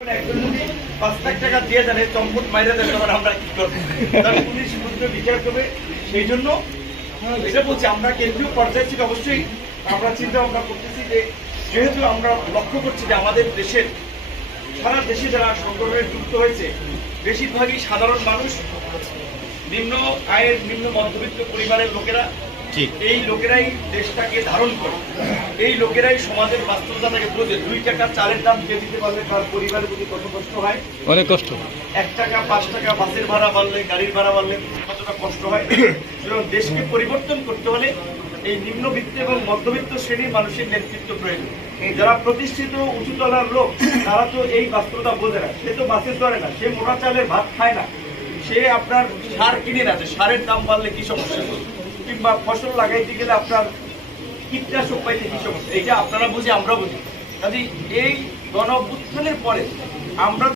5 লাখ টাকা দিয়ে দেন চম্পট মাইরা দেন, তখন আমরা কি করবো? পুলিশ বিরুদ্ধে বিচার করবে। সেই জন্য এটা বলছি, আমরা কেন্দ্রীয় পর্যায়ে থেকে অবশ্যই আমরা চিন্তা ভাবনা করতেছি যে যেহেতু আমরা লক্ষ্য করছি যে আমাদের দেশের সারা দেশে যারা সংগঠনে যুক্ত হয়েছে বেশিরভাগই সাধারণ মানুষ, নিম্ন আয়ের নিম্ন মধ্যবিত্ত পরিবারের লোকেরা। এই লোকেরাই দেশটাকে ধারণ করে, এই লোকেরাই সমাজের বাস্তবতাটাকে বোঝে। 2 টাকা চালের দাম দিয়ে দিতে পারলে তার পরিবারের প্রতি কত কষ্ট হয়, অনেক কষ্ট। 1 টাকা 5 টাকা বাসের ভাড়া বাড়লে, গাড়ির ভাড়া বাড়লে কতটা কষ্ট হয়। সুতরাং দেশকে পরিবর্তন করতে হলে এই নিম্নবিত্ত এবং মধ্যবিত্ত শ্রেণীর মানুষের নেতৃত্ব প্রয়োজন। যারা প্রতিষ্ঠিত উঁচুতলার লোক তারা তো এই বাস্তবতা বোঝে না। সে তো বাসে চড়ে না, সে মোটা চালের ভাত খায় না, সে আপনার সার কিনে না, যে সারের দাম বাড়লে কি সমস্যা, কিংবা ফসল লাগাইতে গেলে আপনার কীটনাশক পাইতে কি সমস্যা, এটা আপনারা বুঝি, আমরা বুঝি। কাজে এই গণ অভ্যুত্থানের পরে আমরা